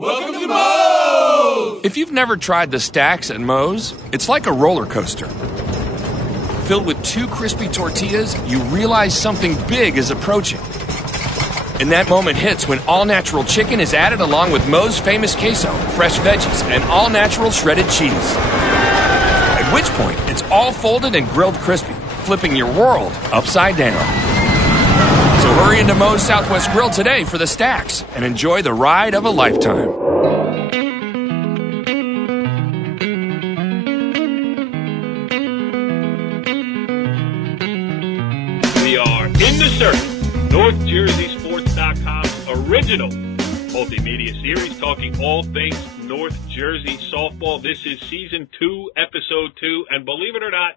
Welcome to Moe's! If you've never tried the stacks at Moe's, it's like a roller coaster. Filled with 2 crispy tortillas, you realize something big is approaching. And that moment hits when all-natural chicken is added along with Moe's famous queso, fresh veggies, and all-natural shredded cheese. At which point, it's all folded and grilled crispy, flipping your world upside down. So hurry into Moe's Southwest Grill today for the stacks and enjoy the ride of a lifetime. We are in the circle, NorthJerseySports.com's original multimedia series talking all things North Jersey softball. This is Season 2, Episode 2, and believe it or not,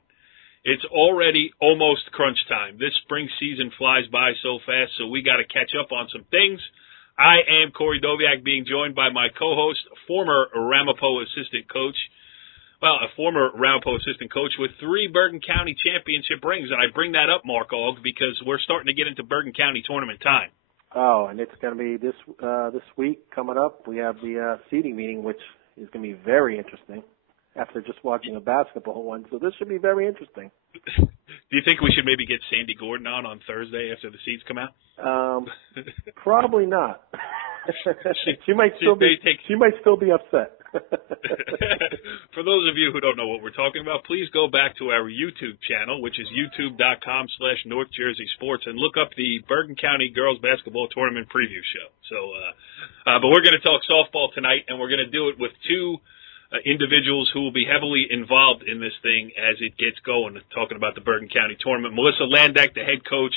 it's already almost crunch time. This spring season flies by so fast, so we got to catch up on some things. I am Corey Doviak, being joined by my co-host, former Ramapo assistant coach. Well, a former Ramapo assistant coach with 3 Bergen County championship rings. And I bring that up, Mark Auggie, because we're starting to get into Bergen County tournament time. Oh, and it's going to be this week coming up. We have the seeding meeting, which is going to be very interesting after just watching a basketball one. So this should be very interesting. Do you think we should maybe get Sandy Gordon on Thursday after the seeds come out? Probably not. She might still be upset. For those of you who don't know what we're talking about, please go back to our YouTube channel, which is youtube.com/NorthJerseySports, and look up the Bergen County Girls Basketball Tournament Preview Show. So, but we're going to talk softball tonight, and we're going to do it with 2 individuals who will be heavily involved in this thing as it gets going, talking about the Bergen County Tournament. Melissa Landeck, the head coach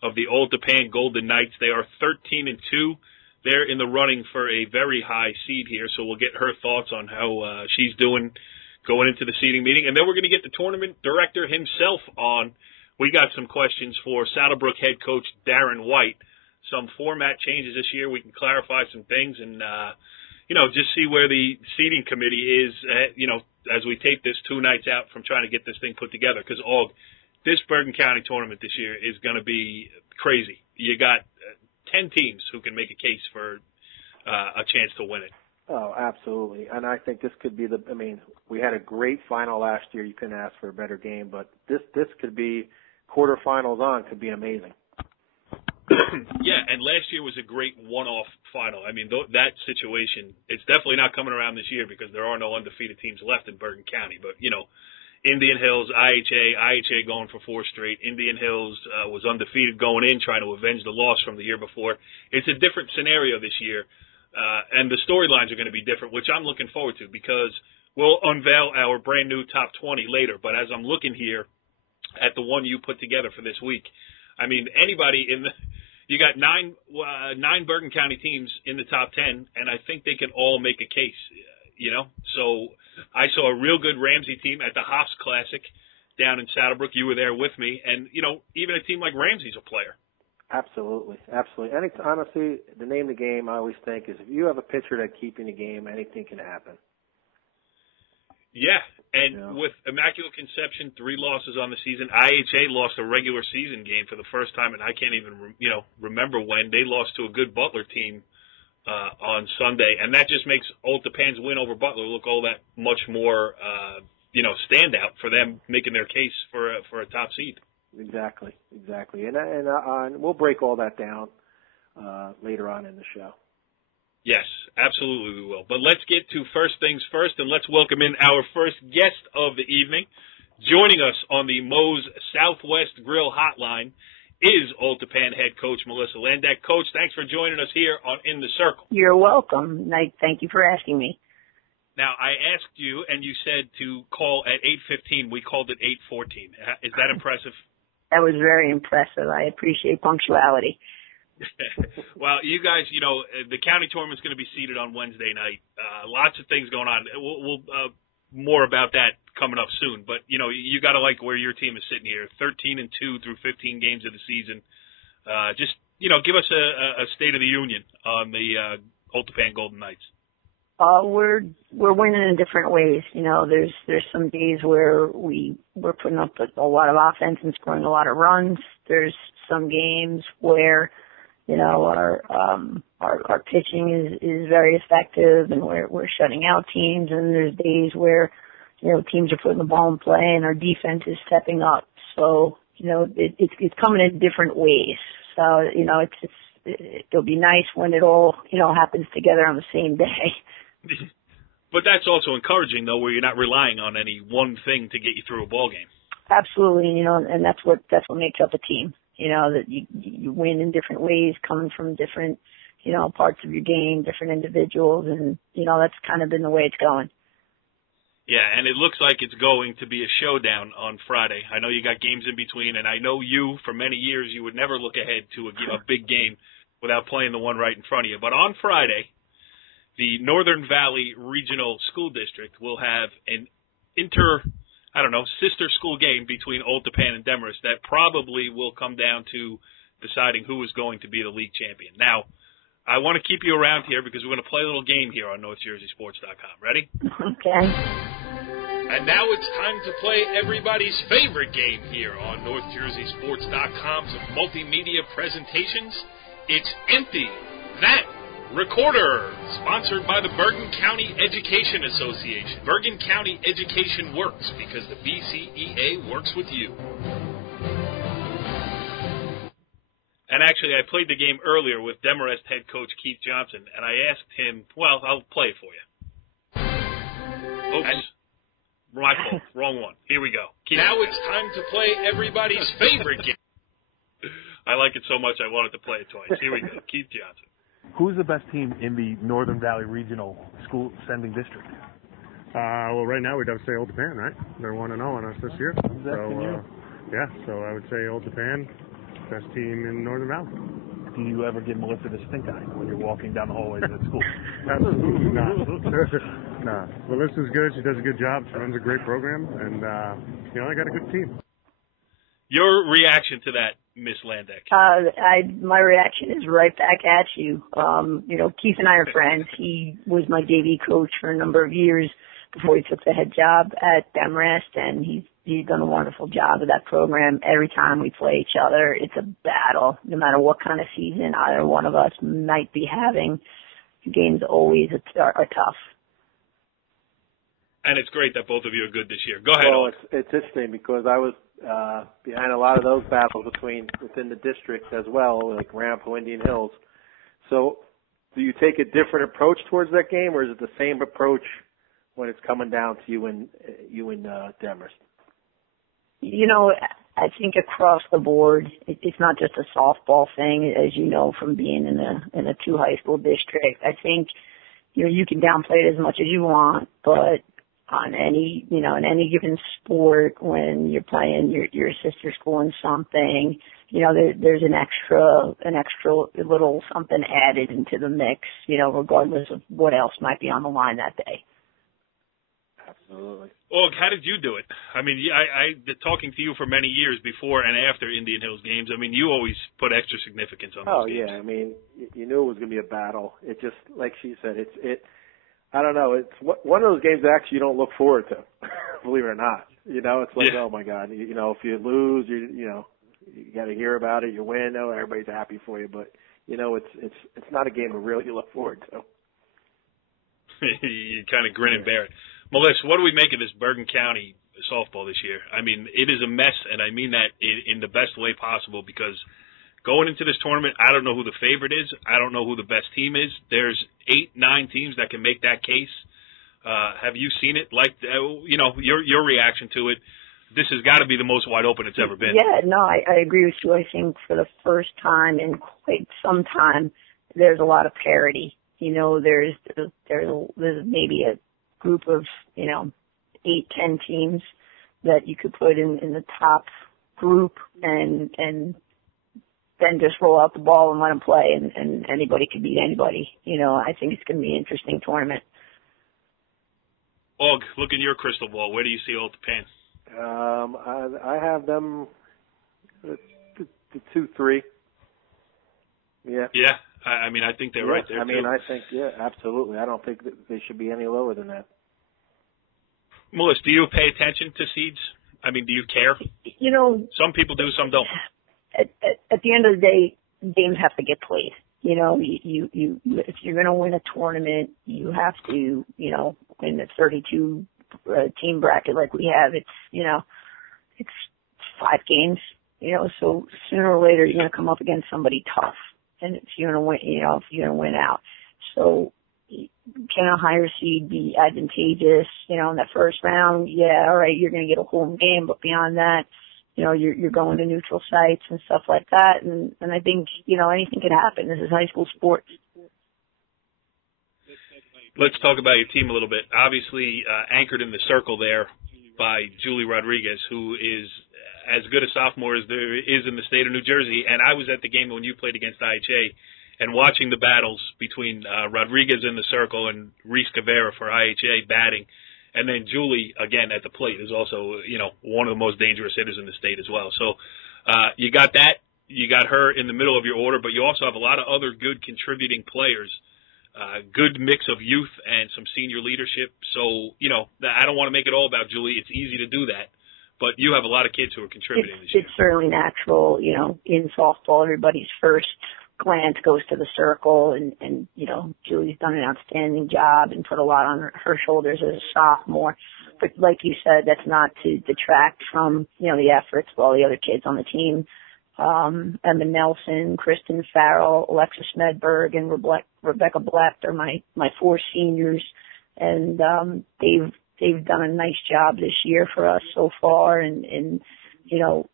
of the Old Tappan Golden Knights. They are 13-2. They're in the running for a very high seed here, so we'll get her thoughts on how she's doing going into the seeding meeting. And then we're going to get the tournament director himself on. We got some questions for Saddle Brook head coach Darren White. Some format changes this year. We can clarify some things and, just see where the seeding committee is, as we tape this 2 nights out from trying to get this thing put together. Because this Bergen County tournament this year is going to be crazy. You got 10 teams who can make a case for a chance to win it. Oh, absolutely. And I think this could be we had a great final last year. You couldn't ask for a better game, but this could be quarterfinals on, could be amazing. Yeah, and last year was a great one-off final. I mean, that situation, it's definitely not coming around this year because there are no undefeated teams left in Bergen County. But, Indian Hills, IHA going for 4 straight. Indian Hills was undefeated going in, trying to avenge the loss from the year before. It's a different scenario this year, and the storylines are going to be different, which I'm looking forward to because we'll unveil our brand-new top 20 later. But as I'm looking here at the one you put together for this week, I mean, anybody you got 9 Bergen County teams in the top 10, and I think they can all make a case, So I saw a real good Ramsey team at the Hoffs Classic down in Saddle Brook. You were there with me, and, even a team like Ramsey's a player. Absolutely, absolutely. And honestly, the name of the game, I always think, is if you have a pitcher that keeps in the game, anything can happen. Yeah, and with Immaculate Conception, 3 losses on the season. IHA lost a regular season game for the first time, and I can't even, remember when. They lost to a good Butler team on Sunday, and that just makes Old Tappan's win over Butler look all that much more, standout for them making their case for a top seed. Exactly. And we'll break all that down later on in the show. Yes, absolutely we will. But let's get to first things first, and let's welcome in our first guest of the evening. Joining us on the Moe's Southwest Grill Hotline is Old Tappan head coach Melissa Landeck. Coach, thanks for joining us here on In the Circle. You're welcome. Thank you for asking me. Now, I asked you, and you said to call at 8:15. We called it 8:14. Is that impressive? That was very impressive. I appreciate punctuality. Well, you guys, the county tournament's going to be seated on Wednesday night. Lots of things going on. We'll more about that coming up soon. But, you got to like where your team is sitting here, 13-2 through 15 games of the season. Just, give us a state of the union on the Old Tappan Golden Knights. We're winning in different ways. There's some days where we're putting up a lot of offense and scoring a lot of runs. There's some games where Our pitching is very effective, and we're shutting out teams. And there's days where, teams are putting the ball in play, and our defense is stepping up. So, it's coming in different ways. So, it'll be nice when it all, happens together on the same day. But that's also encouraging, though, where you're not relying on any one thing to get you through a ball game. Absolutely, and that's what makes up a team. That you win in different ways, coming from different, parts of your game, different individuals, and that's kind of been the way it's going. Yeah, and it looks like it's going to be a showdown on Friday. I know you got games in between, and I know you, for many years, you would never look ahead to a big game without playing the one right in front of you. But on Friday, the Northern Valley Regional School District will have an sister school game between Old Tappan and Demarest that probably will come down to deciding who is going to be the league champion. Now, I want to keep you around here because we're going to play a little game here on NorthJerseySports.com. Ready? Okay. And now it's time to play everybody's favorite game here on NorthJerseySports.com's multimedia presentations. It's Empty That Recorder, sponsored by the Bergen County Education Association. Bergen County Education works because the BCEA works with you. And actually, I played the game earlier with Demarest head coach Keith Johnson, and I asked him, I'll play it for you. Oops. My fault. Wrong one. Here we go. Now it's time to play everybody's favorite game. I like it so much I wanted to play it twice. Here we go. Keith Johnson. Who's the best team in the Northern Valley Regional School Sending District? Well, right now we'd have to say Old Tappan, right? They're 1-0 on us this year. So I would say Old Tappan, best team in Northern Valley. Do you ever give Melissa the stink eye when you're walking down the hallways at school? Absolutely not. No. Melissa's good. She does a good job. She runs a great program, and they got a good team. Your reaction to that, Miss Landeck? My reaction is right back at you. Keith and I are friends. He was my JV coach for a number of years before he took the head job at Demarest, and he's done a wonderful job of that program. Every time we play each other, it's a battle. No matter what kind of season either one of us might be having, the games always are tough. And it's great that both of you are good this year. Go ahead. Well, it's interesting because I was behind a lot of those battles within the district as well, like Rampo, Indian Hills. So do you take a different approach towards that game, or is it the same approach when it's coming down to you and Demarest? I think across the board, it's not just a softball thing, as you know from being in a 2 high school district. I think you can downplay it as much as you want, but on any in any given sport, when you're playing your sister school in something, there's an extra little something added into the mix, regardless of what else might be on the line that day. Absolutely. How did you do it? I mean, I talking to you for many years before and after Indian Hills games. I mean, you always put extra significance on those games. Oh yeah, I mean, you knew it was going to be a battle. It just, like she said, I don't know. It's one of those games that actually you don't look forward to, believe it or not. It's like, oh my God, if you lose, you got to hear about it. You win, everybody's happy for you, but it's not a game of really you look forward to. You kind of grin and bear it. Melissa, what do we make of this Bergen County softball this year? I mean, it is a mess, and I mean that in the best way possible, because going into this tournament, I don't know who the favorite is. I don't know who the best team is. There's 8-9 teams that can make that case. Have you seen it? Like, your reaction to it. This has got to be the most wide open it's ever been. Yeah, no, I agree with you. I think for the first time in quite some time, there's a lot of parity. There's maybe a group of 8-10 teams that you could put in the top group and then just roll out the ball and let them play, and anybody could beat anybody. I think it's going to be an interesting tournament. Og, look in your crystal ball. Where do you see Old Tappan? I have them the 2-3. Yeah. Yeah. I mean, I think they're right there, too. I think, absolutely. I don't think that they should be any lower than that. Melissa, do you pay attention to seeds? I mean, do you care? Some people do, some don't. At the end of the day, games have to get played. You know, you if you're going to win a tournament, you have to, you know, in the 32 team bracket like we have, it's 5 games, you know, so sooner or later you're going to come up against somebody tough, and if you're going to win, you know, if you're going to win out. So can a higher seed be advantageous, you know, in the first round? Yeah, all right, you're going to get a home game, but beyond that, you know, you're going to neutral sites and stuff like that, and I think, you know, anything can happen. This is high school sports. Let's talk about your team a little bit. Obviously, anchored in the circle there by Julie Rodriguez, who is as good a sophomore as there is in the state of New Jersey. And I was at the game when you played against IHA and watching the battles between Rodriguez in the circle and Reese Guevara for IHA batting. And then Julie, again, at the plate is also, you know, one of the most dangerous hitters in the state as well. So you got that. You got her in the middle of your order, but you also have a lot of other good contributing players, good mix of youth and some senior leadership. So, you know, I don't want to make it all about Julie. It's easy to do that. But you have a lot of kids who are contributing this year. It's certainly natural, you know, in softball, everybody's first glance goes to the circle, and you know, Julie's done an outstanding job and put a lot on her shoulders as a sophomore. But like you said, that's not to detract from, you know, the efforts of all the other kids on the team. Emma Nelson, Kristen Farrell, Alexa Smedberg, and Rebecca Black are my 4 seniors, and they've done a nice job this year for us so far, and you know,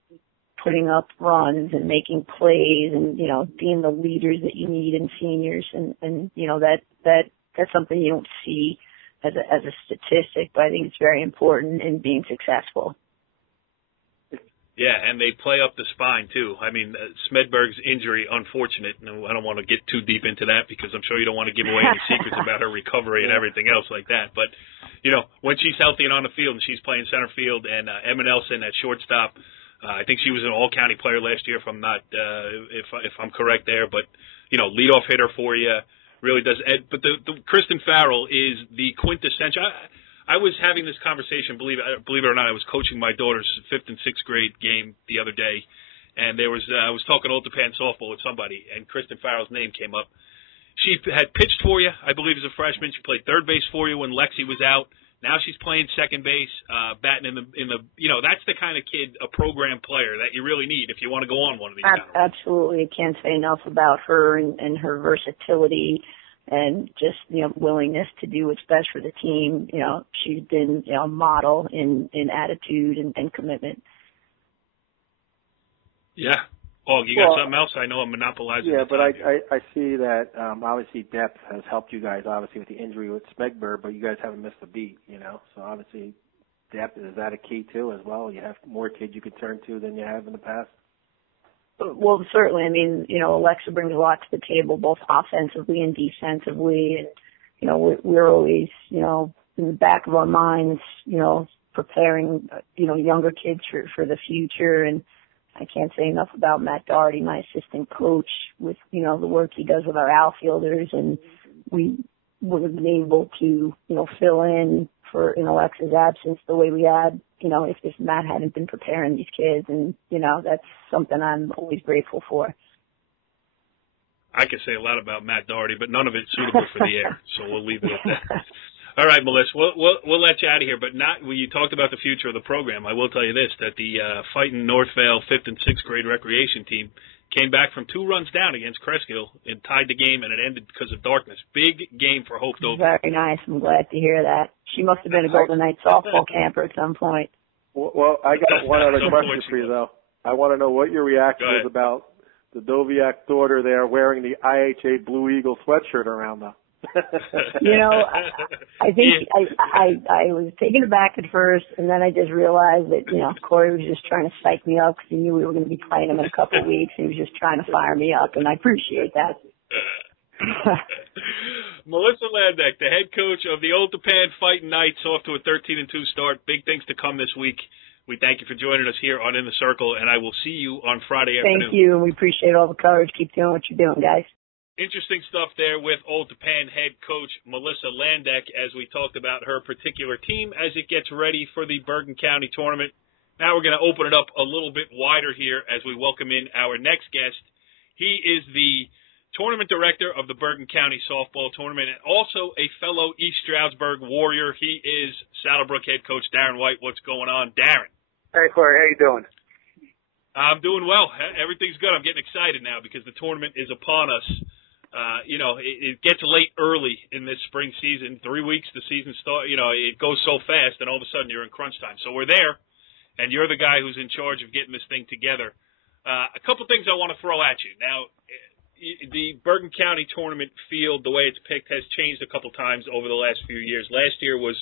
putting up runs and making plays and, you know, being the leaders that you need in seniors. And you know, that's something you don't see as a statistic, but I think it's very important in being successful. Yeah, and they play up the spine, too. I mean, Smedberg's injury, unfortunate. And I don't want to get too deep into that because I'm sure you don't want to give away any secrets about her recovery and everything else like that. But, you know, when she's healthy and on the field and she's playing center field, and Emma Nelson at shortstop, I think she was an all-county player last year, if I'm not, if I'm correct there. But, you know, leadoff hitter for you, really does. But the Kristen Farrell is the quintessential. I was having this conversation, believe it or not. I was coaching my daughter's 5th and 6th grade game the other day, and I was talking Old Tappan softball with somebody, and Kristen Farrell's name came up. She had pitched for you, I believe, as a freshman. She played third base for you when Lexi was out. Now she's playing second base, batting in the you know, that's the kind of kid, a program player that you really need if you want to go on one of these. Absolutely, I can't say enough about her and her versatility and just, you know, willingness to do what's best for the team. You know, she's been, you know, a model in attitude and commitment. Yeah. Oh, you got something else? I know I'm monopolizing. Yeah, but I see that obviously depth has helped you guys, obviously, with the injury with Smegberg, but you guys haven't missed a beat, you know. So obviously depth, is that a key too as well? You have more kids you can turn to than you have in the past? Well, certainly. I mean, you know, Alexa brings a lot to the table, both offensively and defensively. And, you know, we're always, you know, in the back of our minds, you know, preparing, you know, younger kids for the future. And I can't say enough about Matt Doherty, my assistant coach, with, you know, the work he does with our outfielders. And we would have been able to, you know, fill in Alexa's absence the way we had, you know, if Matt hadn't been preparing these kids. And, you know, that's something I'm always grateful for. I could say a lot about Matt Doherty, but none of it's suitable for the air, so we'll leave it at that. All right, Melissa, we'll let you out of here, but not when you talked about the future of the program. I will tell you this, that the fighting Northvale 5th and 6th grade recreation team came back from 2 runs down against Cresskill and tied the game, and it ended because of darkness. Big game for Hope Dover. Very nice. I'm glad to hear that. She must have been a Golden Knights softball camper at some point. Well, I got one other question for you, though. I want to know what your reaction was about the Doviak daughter there wearing the IHA Blue Eagle sweatshirt around them. You know, I think I was taken aback at first, and then I just realized that, you know, Corey was just trying to psych me up because he knew we were going to be playing him in a couple of weeks. He was just trying to fire me up, and I appreciate that. Melissa Landeck, the head coach of the Old Tappan Fighting Knights, off to a 13-2 start. Big things to come this week. We thank you for joining us here on In the Circle, and I will see you on Friday afternoon. Thank you, and we appreciate all the coverage. Keep doing what you're doing, guys. Interesting stuff there with Old Tappan head coach Melissa Landeck as we talked about her particular team as it gets ready for the Bergen County tournament. Now we're going to open it up a little bit wider here as we welcome in our next guest. He is the tournament director of the Bergen County Softball Tournament and also a fellow East Stroudsburg Warrior. He is Saddle Brook head coach Darren White. What's going on, Darren? Hey, Corey. How you doing? I'm doing well. Everything's good. I'm getting excited now because the tournament is upon us. It gets late early in this spring season. 3 weeks, the season starts. It goes so fast, and all of a sudden you're in crunch time. So we're there, and you're the guy who's in charge of getting this thing together. A couple things I want to throw at you. Now, the Bergen County tournament field, the way it's picked, has changed a couple times over the last few years. Last year was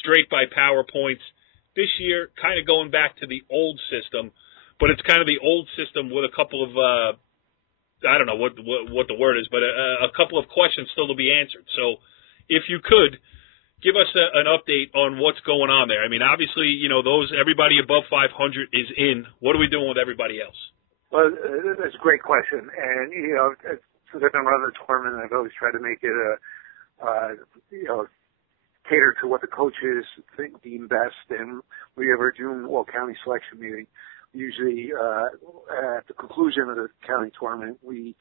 straight by PowerPoints. This year, kind of going back to the old system. But it's kind of the old system with a couple of, I don't know what the word is, but a couple of questions still to be answered. So if you could, give us an update on what's going on there. I mean, obviously, everybody above 500 is in. What are we doing with everybody else? Well, that's a great question. And, since I've been running the tournament, I've always tried to make it cater to what the coaches deem best. And we have our June all-county selection meeting. Usually, at the conclusion of the county tournament, we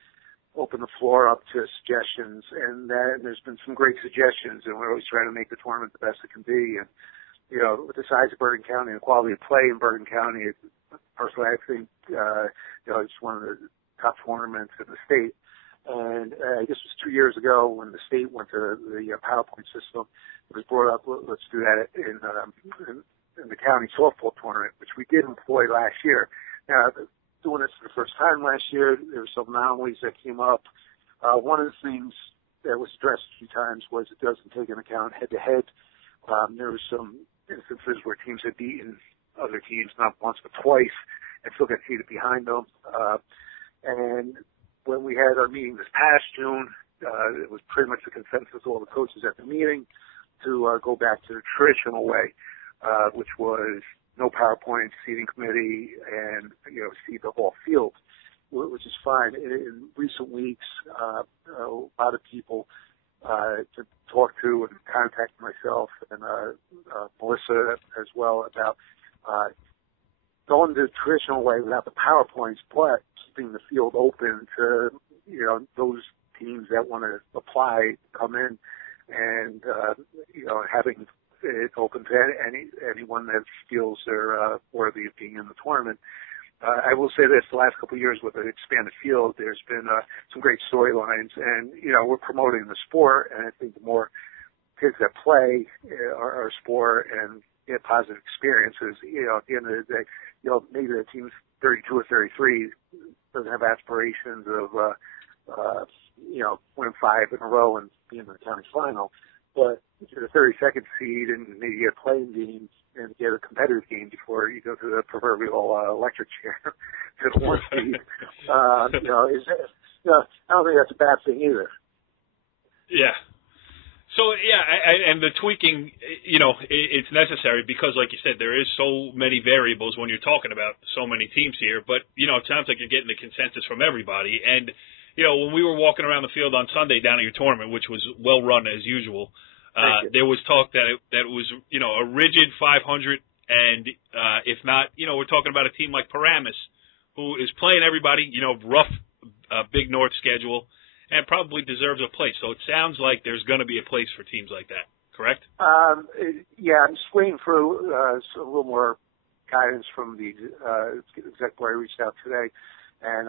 open the floor up to suggestions, and there's been some great suggestions, and we're always trying to make the tournament the best it can be. And, with the size of Bergen County and the quality of play in Bergen County, personally, I think, it's one of the top tournaments in the state. And I guess it was 2 years ago when the state went to the PowerPoint system. It was brought up, let's do that in the county softball tournament, which we did employ last year. Now, doing this for the first time last year, there were some anomalies that came up. One of the things that was addressed a few times was it doesn't take into account head-to-head. There were some instances where teams had beaten other teams not once but twice and still got seated behind them. And when we had our meeting this past June, it was pretty much the consensus of all the coaches at the meeting to go back to the traditional way. Which was no PowerPoint, seating committee, and, seat the whole field, which is fine. In recent weeks, a lot of people to talk to and contact myself and Melissa as well about going the traditional way without the PowerPoints, but keeping the field open to, those teams that want to apply, come in, and, having it's open to anyone that feels they're worthy of being in the tournament. I will say this, the last couple of years with the expanded field, there's been some great storylines, and, we're promoting the sport, and I think the more kids that play our sport and get positive experiences, at the end of the day, maybe the team's 32 or 33 doesn't have aspirations of, winning 5 in a row and being in the county final. But if you're the 32nd seed and maybe get a playing game and get a competitive game before you go to the proverbial electric chair to the 1 seed, I don't think that's a bad thing either. Yeah. So, and the tweaking, it's necessary because, like you said, there is so many variables when you're talking about so many teams here. But, it sounds like you're getting the consensus from everybody. And, when we were walking around the field on Sunday down at your tournament, which was well run as usual, there was talk that it was, a rigid 500. And if not, we're talking about a team like Paramus, who is playing everybody, rough Big North schedule, and probably deserves a place. So it sounds like there's going to be a place for teams like that, correct? I'm just waiting for a little more guidance from the exec where I reached out today. And,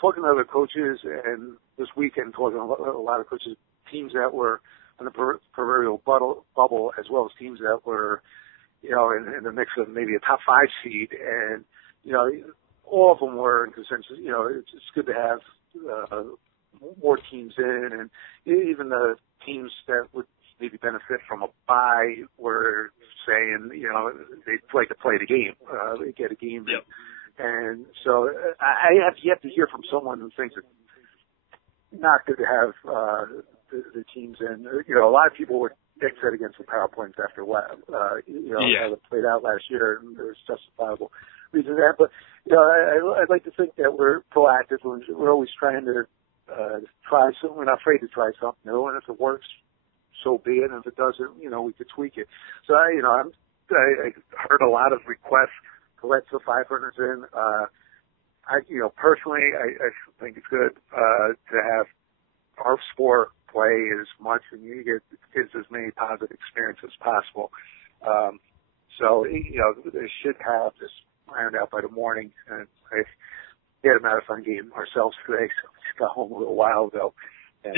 talking to other coaches, and this weekend talking to a lot of coaches, teams that were on the proverbial bubble, as well as teams that were, in the mix of maybe a top 5 seed. And, all of them were in consensus. It's good to have more teams in, and even the teams that would maybe benefit from a bye were saying, they'd like to play the game, they get a game. Yep. And so I have yet to hear from someone who thinks it's not good to have the teams in. A lot of people were dead set against the PowerPoints after how it played out last year, and there's justifiable reasons there. But I'd like to think that we're proactive. We're always trying to try something. We're not afraid to try something new, and if it works, so be it. And if it doesn't, we could tweak it. So I heard a lot of requests to let the 500s in. Personally, I think it's good to have our sport play as much and you get kids as many positive experiences as possible. They should have this ironed out by the morning. And we had a marathon game ourselves today, so we just got home a little while ago. And,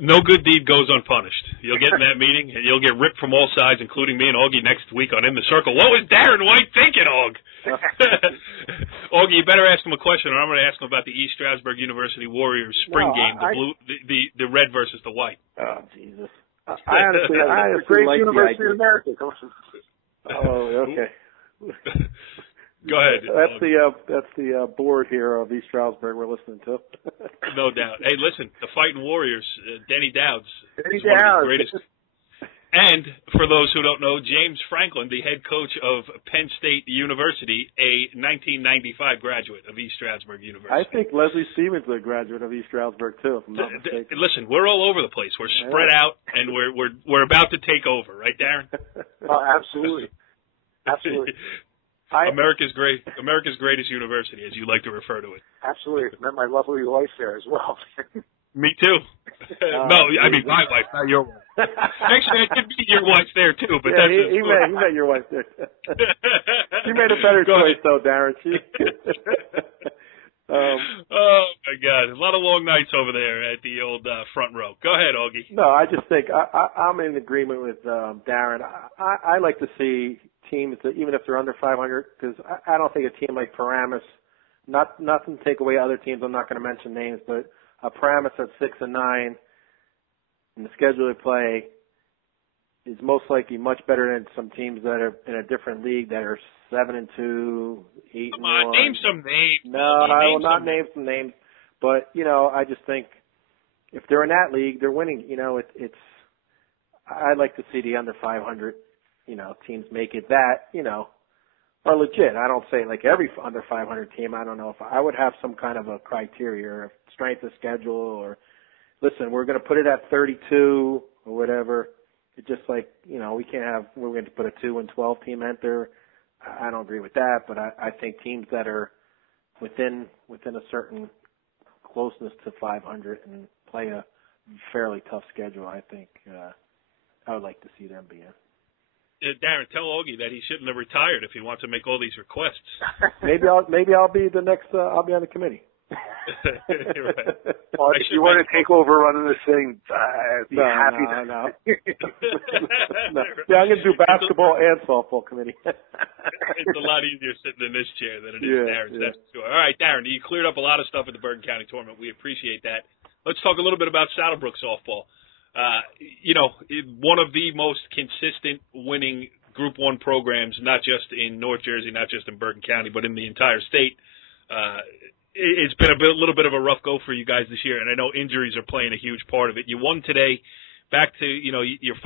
no good deed goes unpunished. You'll get in that meeting, and you'll get ripped from all sides, including me and Auggie next week on In the Circle. What was Darren White thinking, Aug? Auggie, you better ask him a question, or I'm going to ask him about the East Stroudsburg University Warriors spring game, the red versus the white. Oh, Jesus. I honestly great like University of America. Oh, okay. Go ahead. That's the board here of East Stroudsburg we're listening to. No doubt. Hey, listen, the Fighting Warriors, Denny Dowds is one of the greatest. And for those who don't know, James Franklin, the head coach of Penn State University, a 1995 graduate of East Stroudsburg University. I think Leslie Stevens is a graduate of East Stroudsburg too, if I'm not mistaken. Listen, we're all over the place. We're spread out, and we're about to take over, right, Darren? Oh, absolutely. Absolutely. America's greatest university, as you like to refer to it. Absolutely. I met my lovely wife there as well. Me too. No, I mean my wife, not your wife. Actually, I did meet your wife there too, but that's he met your wife there. She made a better choice though, Darren. Oh my God, a lot of long nights over there at the old front row. Go ahead, Auggie. No, I just think I'm in agreement with Darren. I like to see teams that even if they're under 500, because I don't think a team like Paramus, nothing to take away other teams. I'm not going to mention names, but a Paramus at 6-9 in the schedule they play is most likely much better than some teams that are in a different league that are 7-2, 8-1. Come on, name some names. No, I will not name some names, but I just think if they're in that league, they're winning. It's. I'd like to see the under 500. Teams make it that, are legit. I don't say like every under 500 team. I don't know if I would have some kind of a criteria or strength of schedule or listen, we're going to put it at 32 or whatever. It's just like, we're going to put a 2-12 team enter. I don't agree with that, but I think teams that are within a certain closeness to 500 and play a fairly tough schedule, I think I would like to see them be in. Darren, tell Auggie that he shouldn't have retired if he wants to make all these requests. Maybe I'll be the next. I'll be on the committee. Right. Well, if you want to take over running this thing, I'd be happy to. No. No. Yeah, I'm going to do basketball and softball committee. It's a lot easier sitting in this chair than it is Darren's. That's sure. All right, Darren, you cleared up a lot of stuff at the Bergen County tournament. We appreciate that. Let's talk a little bit about Saddle Brook softball. One of the most consistent winning Group 1 programs, not just in North Jersey, not just in Bergen County, but in the entire state. It's been a little bit of a rough go for you guys this year, and I know injuries are playing a huge part of it. You won today, back to, your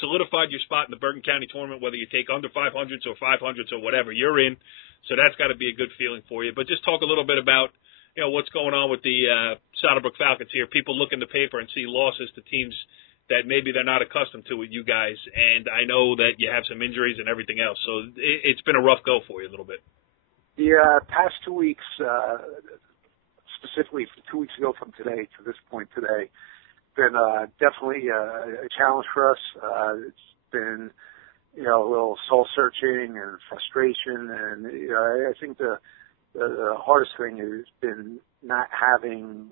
solidified your spot in the Bergen County tournament, whether you take under 500s or 500s or whatever, you're in. So that's got to be a good feeling for you. But just talk a little bit about what's going on with the Saddle Brook Falcons here. People look in the paper and see losses to teams that maybe they're not accustomed to with you guys. And I know that you have some injuries and everything else. So it's been a rough go for you a little bit. The past 2 weeks, specifically 2 weeks ago from today to this point today, been definitely a challenge for us. It's been, a little soul searching and frustration. And I think the hardest thing has been not having,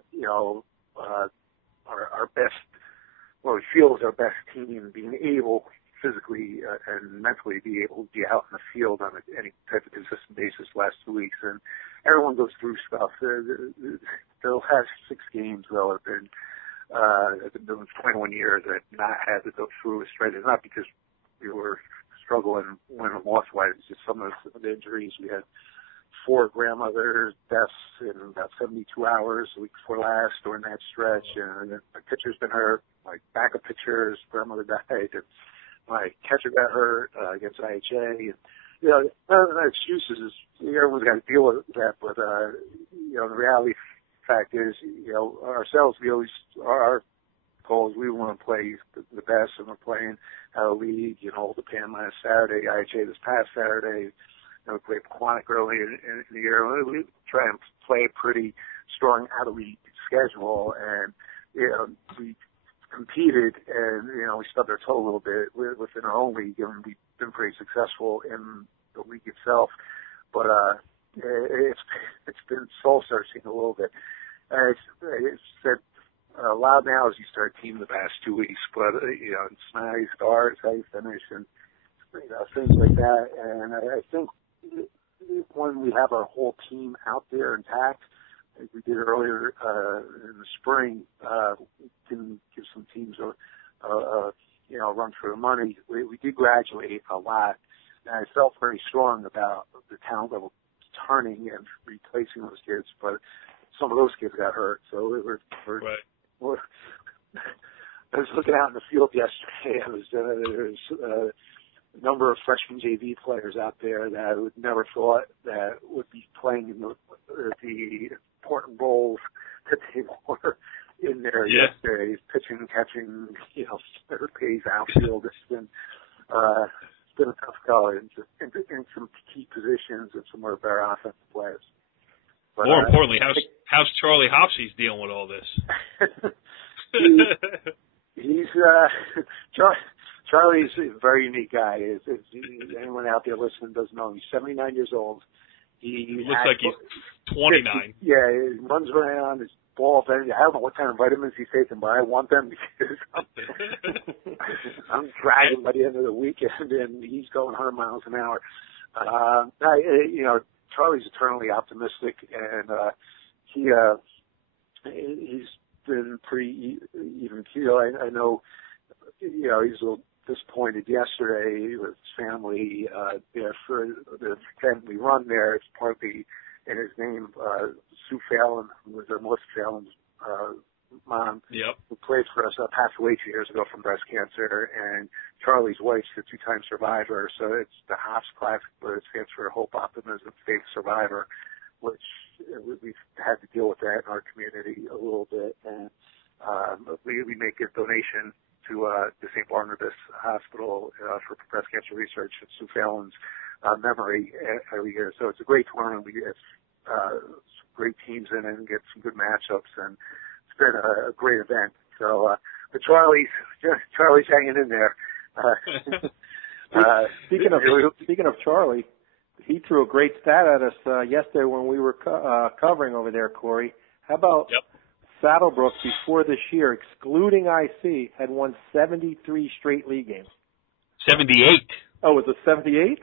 our best, what we feel is our best team being able physically and mentally be able to be out in the field on any type of consistent basis the last 2 weeks. And everyone goes through stuff. They'll have 6 games, though. I've been doing 21 years. I've not had to go through a stretch. It's not because we were struggling win and loss wise. It's just some of the injuries. We had 4 grandmothers' deaths in about 72 hours the week before last during that stretch. And my pitcher's been hurt. My backup pitcher's grandmother died. And my catcher got hurt against IHA. And, no excuses. Everyone's got to deal with that. But, the reality fact is, ourselves, we always, our goals. We want to play the best, and we're playing our league, Old Tappan last Saturday, IHA this past Saturday. We played Quantic early in the year. We try and play a pretty strong out-of-league schedule, and we competed, and we stubbed our toe a little bit within our own league, and we've been pretty successful in the league itself. But it's been soul-searching a little bit. It's said loud now as you start a team the past 2 weeks, but it's not how you start, it's how you finish, and things like that. And I think when we have our whole team out there intact, like we did earlier in the spring, we can give some teams a run for the money. We did graduate a lot, and I felt very strong about the talent level turning and replacing those kids, but some of those kids got hurt, so we're I was looking out in the field yesterday. There's a number of freshman JV players out there that I would never thought that would be playing in the important roles that they were in there yesterday. Pitching, catching, third base, outfield. It's been a tough go in some key positions and some of our offensive players. But, more importantly, how's Charlie Hopsey's dealing with all this? Charlie's a very unique guy. Anyone out there listening doesn't know him. He's 79 years old. He looks like he's 29. Yeah, he runs around. His ball. I don't know what kind of vitamins he's taking, but I want them because I'm dragging by the end of the weekend, and he's going 100 miles an hour. Charlie's eternally optimistic, and he's been pretty even keel. I know, he's a little disappointed yesterday with his family. For the family run there, it's partly in his name. Sue Fallon, who was Melissa Fallon's mom, who played for us, passed away 2 years ago from breast cancer, and Charlie's wife's a two-time survivor, so it's the Hops Classic, but it stands for Hope, Optimism, Faith, Survivor, which we've had to deal with that in our community a little bit, and we make a donation to the St. Barnabas Hospital for breast cancer research at Sue Fallon's memory every year. So it's a great tournament. We get some great teams in it and get some good matchups, and it's been a great event. So, but Charlie's hanging in there. Speaking of Charlie, he threw a great stat at us yesterday when we were covering over there, Corey. How about Saddle Brook before this year, excluding IC, had won 73 straight league games. 78. Oh, was it 78?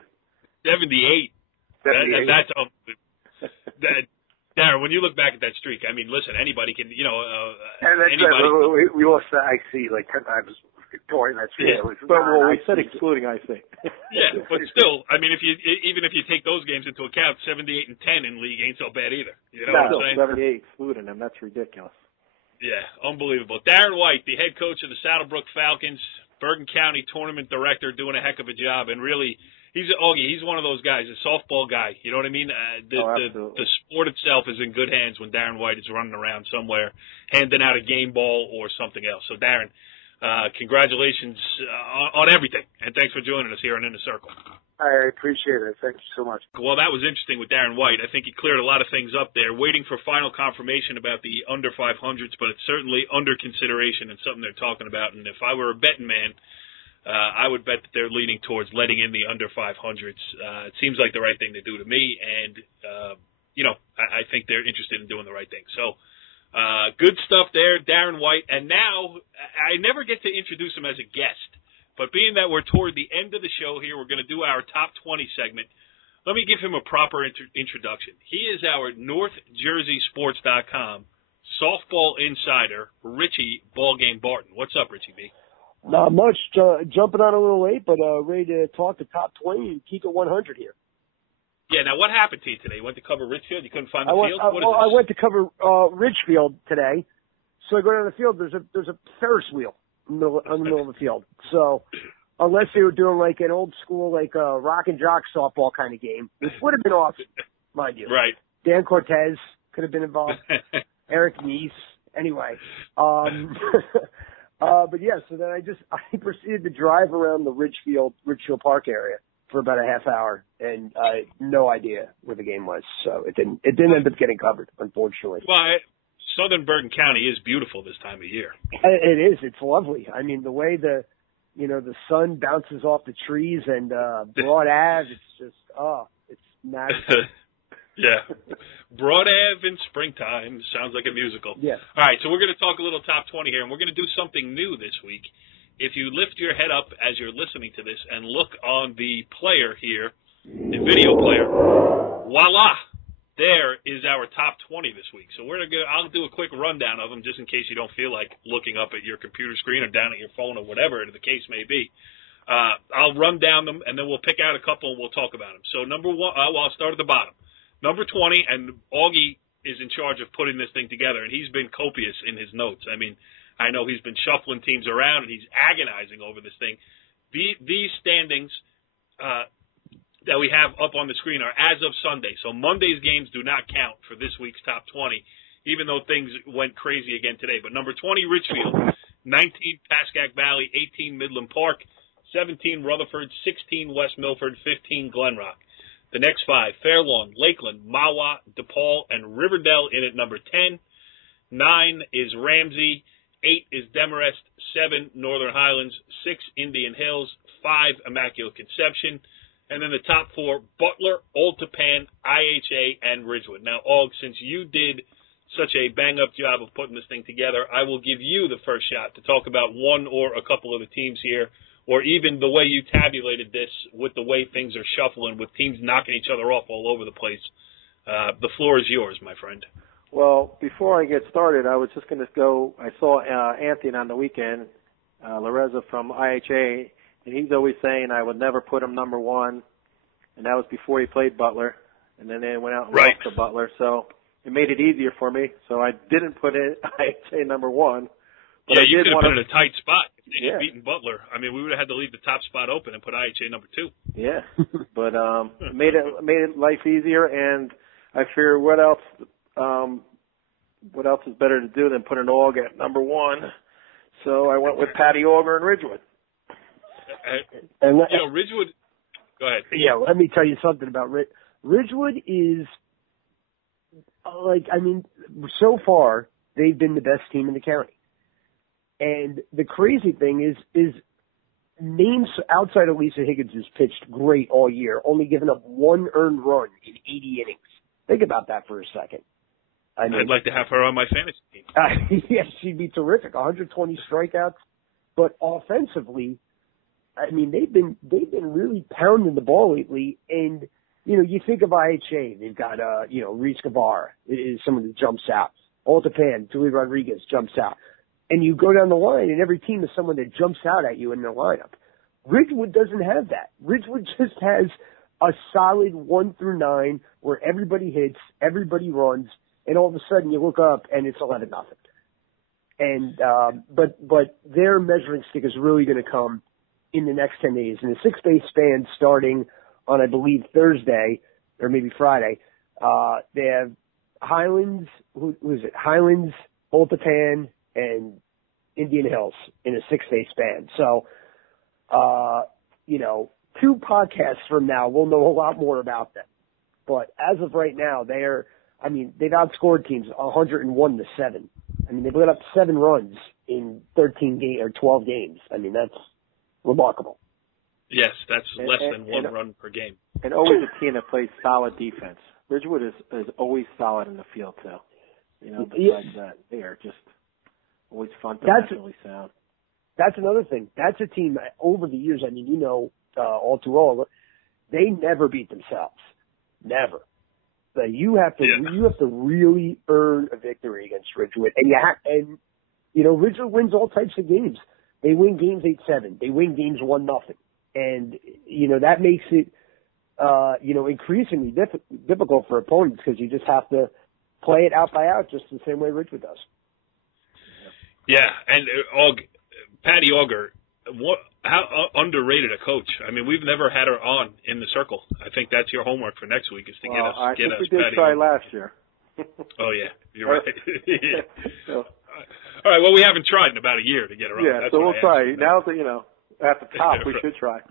78. That's Darren, when you look back at that streak, I mean, listen, anybody can, anybody. We lost the IC like 10 times during that streak. Yeah, but we said excluding IC. Yeah, but still, I mean, even if you take those games into account, 78 and 10 in league ain't so bad either. You know what I'm saying? 78 excluding them. That's ridiculous. Yeah, unbelievable. Darren White, the head coach of the Saddle Brook Falcons, Bergen County tournament director, doing a heck of a job, and really, he's one of those guys, a softball guy. You know what I mean? The sport itself is in good hands when Darren White is running around somewhere, handing out a game ball or something else. So, Darren, congratulations on everything, and thanks for joining us here on In the Circle. I appreciate it. Thank you so much. Well, that was interesting with Darren White. I think he cleared a lot of things up there, waiting for final confirmation about the under 500s, but it's certainly under consideration and something they're talking about. And if I were a betting man, I would bet that they're leaning towards letting in the under 500s. It seems like the right thing to do to me, and, I think they're interested in doing the right thing. So, good stuff there, Darren White. And now, I never get to introduce him as a guest, but being that we're toward the end of the show here, we're going to do our top 20 segment. Let me give him a proper introduction. He is our NorthJerseySports.com softball insider, Richie Ballgame Barton. What's up, Richie B? Not much. Jumping on a little late, but ready to talk the top 20 and keep it 100 here. Yeah, now what happened to you today? You went to cover Ridgefield? You couldn't find the field? I went to cover Ridgefield today. So I go down the field, there's a Ferris wheel in the middle of the field. So unless they were doing like an old school, like a rock and jock softball kind of game, which would have been awesome, mind you. Right. Dan Cortez could have been involved. Eric Neese. Anyway. So then I proceeded to drive around the Ridgefield Park area for about a half hour, and I had no idea where the game was. So it didn't end up getting covered, unfortunately. Well, southern Bergen County is beautiful this time of year. It is. It's lovely. I mean, the way the sun bounces off the trees and Broad Ave, it's just, it's magical. Yeah. Broad Ave in springtime sounds like a musical. Yeah. All right, so we're going to talk a little top 20 here, and we're going to do something new this week. If you lift your head up as you're listening to this and look on the player here, the video player, voila, there is our top 20 this week. So I'll do a quick rundown of them just in case you don't feel like looking up at your computer screen or down at your phone or whatever the case may be. I'll run down them, and then we'll pick out a couple and we'll talk about them. So number one, I'll start at the bottom. Number 20, and Auggie is in charge of putting this thing together, and he's been copious in his notes. I mean, I know he's been shuffling teams around, and he's agonizing over this thing. These standings that we have up on the screen are as of Sunday. So Monday's games do not count for this week's top 20, even though things went crazy again today. But number 20, Ridgefield, 19, Pascack Valley, 18, Midland Park, 17, Rutherford, 16, West Milford, 15, Glenrock. The next 5, Fairlawn, Lakeland, Mawa, DePaul, and Riverdale in at number 10. 9 is Ramsey. 8 is Demarest. 7, Northern Highlands. 6, Indian Hills. 5, Immaculate Conception. And then the top 4, Butler, Old Tappan, IHA, and Ridgewood. Now, Aug, since you did such a bang-up job of putting this thing together, I will give you the first shot to talk about one or a couple of the teams here, or even the way you tabulated this with the way things are shuffling with teams knocking each other off all over the place. The floor is yours, my friend. Well, before I get started, I was just going to go. I saw Anthony on the weekend, Lareza from IHA, and he's always saying I would never put him number 1, and that was before he played Butler, and then they went out and lost to Butler, so it made it easier for me. So I didn't put it IHA number 1. But yeah, you could have put it in a tight spot. If they had beaten Butler, I mean, we would have had to leave the top spot open and put IHA number 2. Yeah, but made it life easier, and I figure what else is better to do than put an Aug at number 1? So I went with Patty Auger and Ridgewood. And Ridgewood. Go ahead. Yeah, let me tell you something about Ridgewood. Is so far they've been the best team in the county. And the crazy thing is names outside of Lisa Higgins has pitched great all year, only given up 1 earned run in 80 innings. Think about that for a second. I'd like to have her on my fantasy team. Yes, she'd be terrific. 120 strikeouts, but offensively, I mean, they've been really pounding the ball lately. And you think of IHA, they've got Reese Gavar is someone that jumps out. Old Tappan, Julie Rodriguez jumps out. And you go down the line, and every team is someone that jumps out at you in their lineup. Ridgewood doesn't have that. Ridgewood just has a solid 1 through 9 where everybody hits, everybody runs, and all of a sudden you look up and it's 11-0. And but their measuring stick is really going to come in the next 10 days. In a 6-day span starting on, I believe, Thursday or maybe Friday, they have Highlands, who is it? Highlands, Old Tappan, and Indian Hills in a 6-day span. So, 2 podcasts from now, we'll know a lot more about them. But as of right now, they've outscored teams 101-7. I mean, they've let up 7 runs in 12 games. I mean, that's remarkable. Yes, that's less than 1 run per game. And always a team that plays solid defense. Ridgewood is always solid in the field, too. Besides that, they are just always fundamentally sound. That's another thing. That's a team that over the years, I mean, all too well, they never beat themselves. Never. But you have to really earn a victory against Ridgewood. And Ridgewood wins all types of games. They win games 8-7. They win games 1-0. And, that makes it, increasingly difficult for opponents because you just have to play it out by out just the same way Ridgewood does. Yeah, and Patty Auger, how underrated a coach. I mean, we've never had her on in the circle. I think that's your homework for next week is to get us we did Patty try Auger. last year. Oh, yeah, you're right. So. All All right, well, we haven't tried in about a year to get around. Yeah, That's so what we'll try. Now that, at the top, we should try.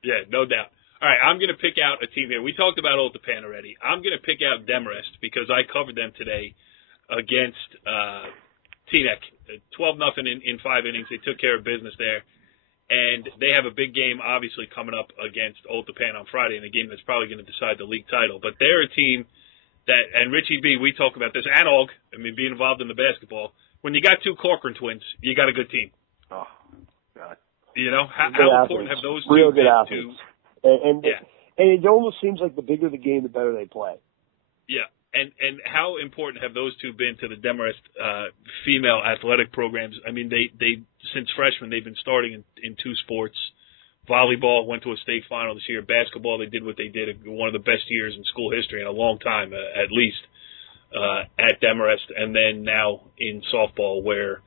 Yeah, no doubt. All right, I'm going to pick out a team here. We talked about Old Tappan already. I'm going to pick out Demarest because I covered them today against Teaneck. 12-0 in 5 innings. They took care of business there. And they have a big game, obviously, coming up against Old Tappan on Friday, in a game that's probably going to decide the league title. But they're a team that, and Richie B, we talk about this, and Aug, being involved in the basketball. When you got 2 Corcoran twins, you got a good team. Oh, God. How important have those two real good been athletes. And it almost seems like the bigger the game, the better they play. Yeah. And how important have those two been to the Demarest female athletic programs? They since freshmen, they've been starting in 2 sports. Volleyball went to a state final this year. Basketball, they did what they did, one of the best years in school history in a long time, at least, at Demarest. And then now in softball, where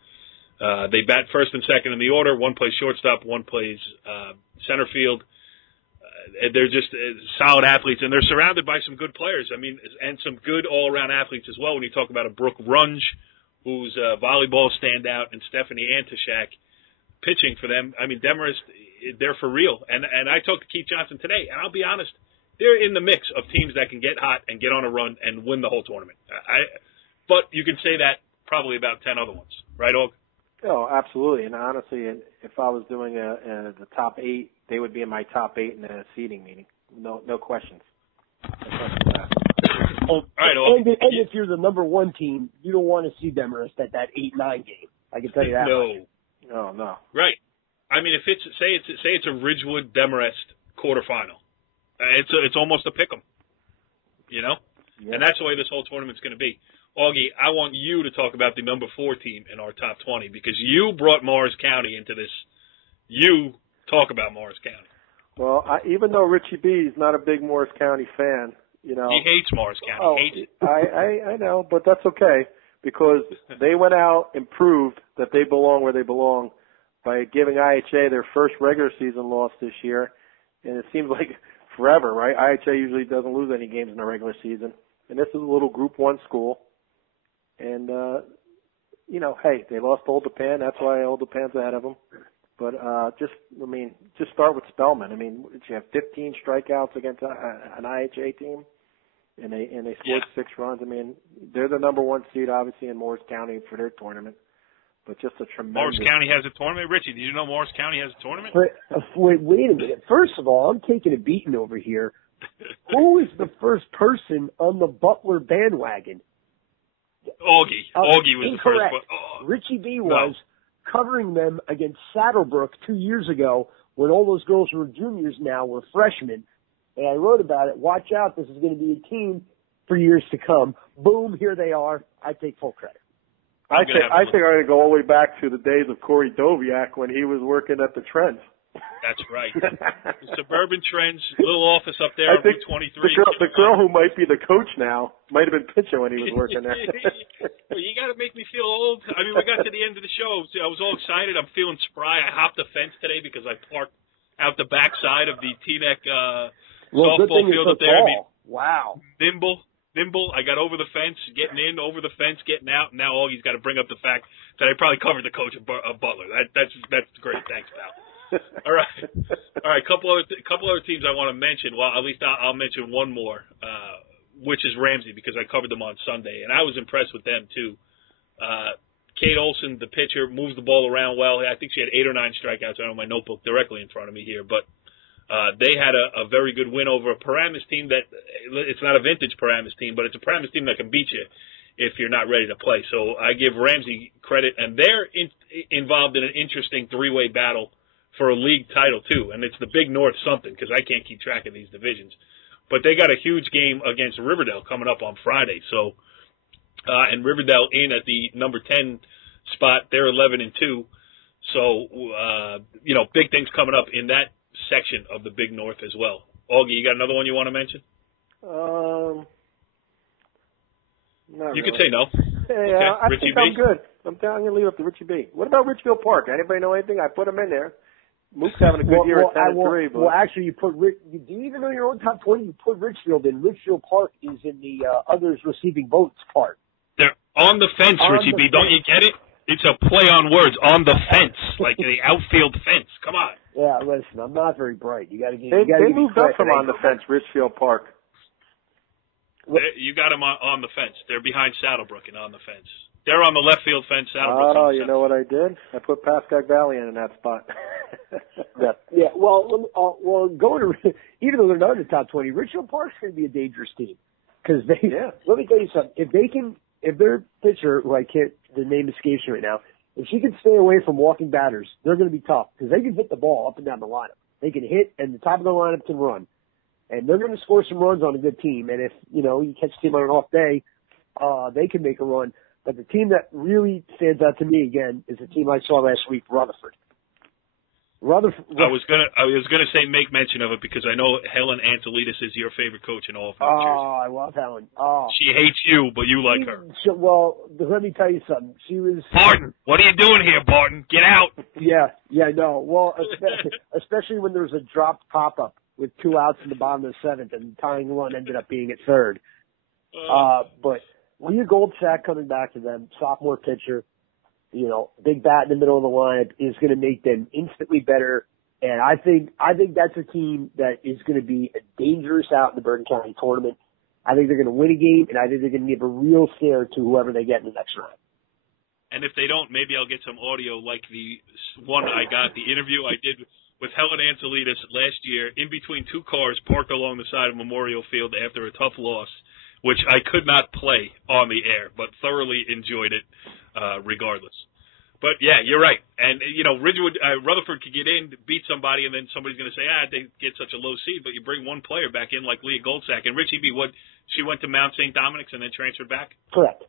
they bat first and second in the order. One plays shortstop, one plays center field. They're just solid athletes, and they're surrounded by some good players. And some good all-around athletes as well. When you talk about a Brooke Runge, who's a volleyball standout, and Stephanie Antashak pitching for them. Demarest, they're for real. And I talked to Keith Johnson today, and I'll be honest, they're in the mix of teams that can get hot and get on a run and win the whole tournament. But you can say that probably about 10 other ones, right, Og? Oh, absolutely. And honestly, if I was doing the top 8, they would be in my top 8 in the seeding meeting. No questions. All right, and if you're the number 1 team, you don't want to see Demarest at that 8-9 game. I can tell you that. No. No. Right. If it's say it's a Ridgewood Demarest quarterfinal, it's almost a pick'em. Yeah. And that's the way this whole tournament's going to be. Augie, I want you to talk about the number 4 team in our top 20 because you brought Morris County into this. You talk about Morris County. Well, even though Richie B is not a big Morris County fan, he hates Morris County. Hates it. I know, but that's okay because they went out and proved that they belong where they belong by giving IHA their first regular season loss this year, and it seems like forever, right? IHA usually doesn't lose any games in the regular season, and this is a little Group 1 school. And, hey, they lost to Old Tappan. That's why Old Tappan's ahead of them. But just start with Spellman. You have 15 strikeouts against an IHA team, and they scored 6 runs. They're the number 1 seed, obviously, in Morris County for their tournament. But just a tremendous. Morris County has a tournament? Richie, did you know Morris County has a tournament? Wait a minute. First of all, I'm taking a beating over here. Who is the first person on the Butler bandwagon? Augie. Augie was incorrect. The first. Richie B was covering them against Saddle Brook 2 years ago when all those girls who are juniors now were freshmen. And I wrote about it. Watch out. This is going to be a team for years to come. Boom, here they are. I take full credit. I think I'm going to go all the way back to the days of Corey Doviak when he was working at the Trends. That's right. The Suburban Trends, little office up there I on think Route 23. The girl who might be the coach now might have been pitching when he was working there. You got to make me feel old. We got to the end of the show. I was all excited. I'm feeling spry. I hopped the fence today because I parked out the backside of the Teaneck softball field up there. Wow. Nimble. I got over the fence, getting in, over the fence, getting out. And now Augie's got to bring up the fact that I probably covered the coach of Butler. That's great. Thanks, pal. All right. Couple other teams I want to mention. Well, at least I'll mention one more, which is Ramsey because I covered them on Sunday, and I was impressed with them too. Kate Olson, the pitcher, moves the ball around well. I think she had 8 or 9 strikeouts. I don't have my notebook directly in front of me here, but they had a very good win over a Paramus team that it's not a vintage Paramus team, but it's a Paramus team that can beat you if you're not ready to play. So I give Ramsey credit, and they're involved in an interesting 3-way battle for a league title too, and it's the Big North something because I can't keep track of these divisions. But they got a huge game against Riverdale coming up on Friday. So, and Riverdale in at the number 10 spot, they're 11-2. So, big things coming up in that section of the Big North as well. Augie, you got another one you want to mention? You can say no. Hey, okay. I think I'm good. I'm going to leave it up to Richie B. What about Ridgefield Park? Anybody know anything? I put him in there. Mook's having a good year at 10-3. Well, actually, you do you even know your own top 20? You put Ridgefield in. Ridgefield Park is in the others receiving votes part. They're on the fence, Richie B. Don't you get it? It's a play on words, on the fence, like the outfield fence. Come on. Yeah, listen, I'm not very bright. You got to get. They moved up from on the fence, Ridgefield Park. You got them on the fence. They're behind Saddle Brook and on the fence. They're on the left field fence. Saddle Brook. Oh, you know what I did? I put Pascagoula Valley in that spot. Yeah. Well, going to even though they're not in the top 20, Ridgefield Park's going to be a dangerous team because they. Yeah. Let me tell you something. If their pitcher, who I can't, the name escapes me right now, if she can stay away from walking batters, they're going to be tough because they can hit the ball up and down the lineup. They can hit, and the top of the lineup can run. And they're going to score some runs on a good team. And if, you catch a team on an off day, they can make a run. But the team that really stands out to me, again, is the team I saw last week, Rutherford. I was gonna say make mention of it because I know Helen Antolidis is your favorite coach in all of New Jersey. Oh, I love Helen. Oh. She hates you, but you like her. Well, let me tell you something. She was... Barton, what are you doing here, Barton? Get out! Yeah, no. Well, especially when there was a dropped pop-up with 2 outs in the bottom of the 7th, and the tying run ended up being at 3rd. But Leah Goldsack coming back to them, sophomore pitcher, big bat in the middle of the lineup is going to make them instantly better. And I think that's a team that is going to be a dangerous out in the Bergen County tournament. I think they're going to win a game, and I think they're going to give a real scare to whoever they get in the next round. And if they don't, maybe I'll get some audio like the one I got, the interview I did with Helen Antolidis last year in between 2 cars parked along the side of Memorial Field after a tough loss, which I could not play on the air, but thoroughly enjoyed it regardless. But, yeah, you're right. And, Rutherford could get in, beat somebody, and then somebody's going to say, they get such a low seed, but you bring one player back in like Leah Goldsack. And Richie B., she went to Mount St. Dominic's and then transferred back? Correct.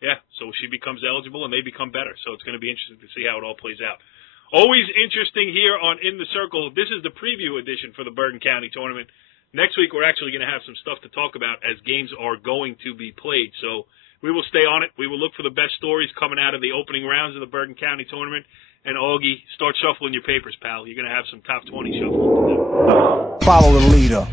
Yeah, so she becomes eligible and they become better. So it's going to be interesting to see how it all plays out. Always interesting here on In the Circle. This is the preview edition for the Bergen County tournament. Next week, we're actually going to have some stuff to talk about as games are going to be played. So we will stay on it. We will look for the best stories coming out of the opening rounds of the Bergen County tournament. And, Augie, start shuffling your papers, pal. You're going to have some top 20 shuffling to do. Follow the leader.